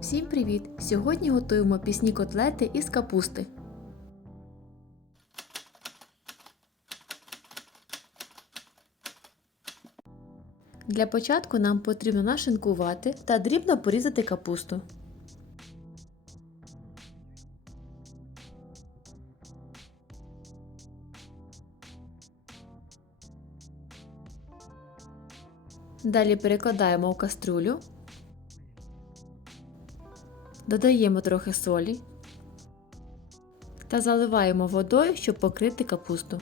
Всім привіт! Сьогодні готуємо пісні котлети із капусти. Для початку нам потрібно нашинкувати та дрібно порізати капусту. Далі перекладаємо в каструлю, додаємо трохи солі та заливаємо водою, щоб покрити капусту.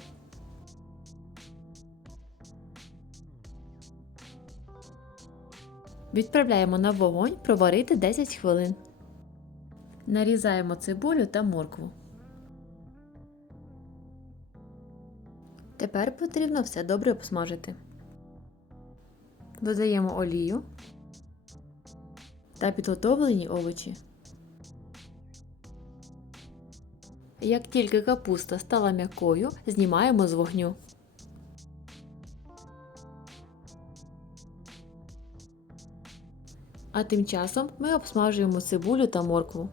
Відправляємо на вогонь проварити 10 хвилин. Нарізаємо цибулю та моркву. Тепер потрібно все добре обсмажити. Додаємо олію та підготовлені овочі. Як тільки капуста стала м'якою, знімаємо з вогню. А тим часом ми обсмажуємо цибулю та моркву.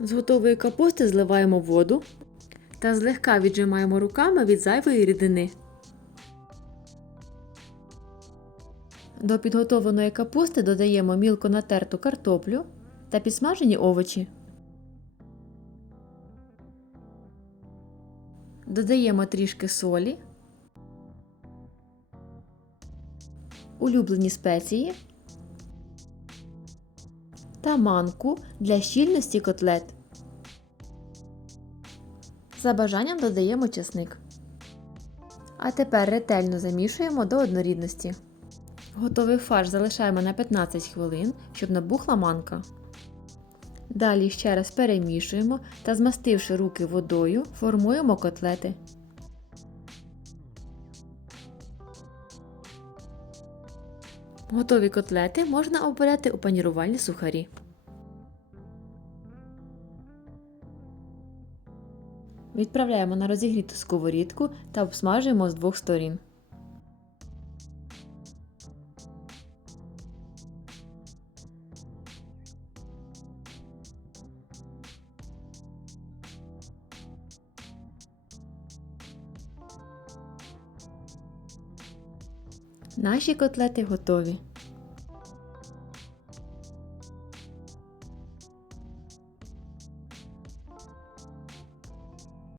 З готової капусти зливаємо воду та злегка віджимаємо руками від зайвої рідини. До підготовленої капусти додаємо мілко натерту картоплю та підсмажені овочі. Додаємо трішки солі, улюблені спеції та манку для щільності котлет. За бажанням додаємо чесник. А тепер ретельно замішуємо до однорідності. Готовий фарш залишаємо на 15 хвилин, щоб набухла манка. Далі ще раз перемішуємо та, змастивши руки водою, формуємо котлети. Готові котлети можна обирати у панірувальні сухарі. Відправляємо на розігріту сковорідку та обсмажуємо з двох сторін. Наші котлети готові.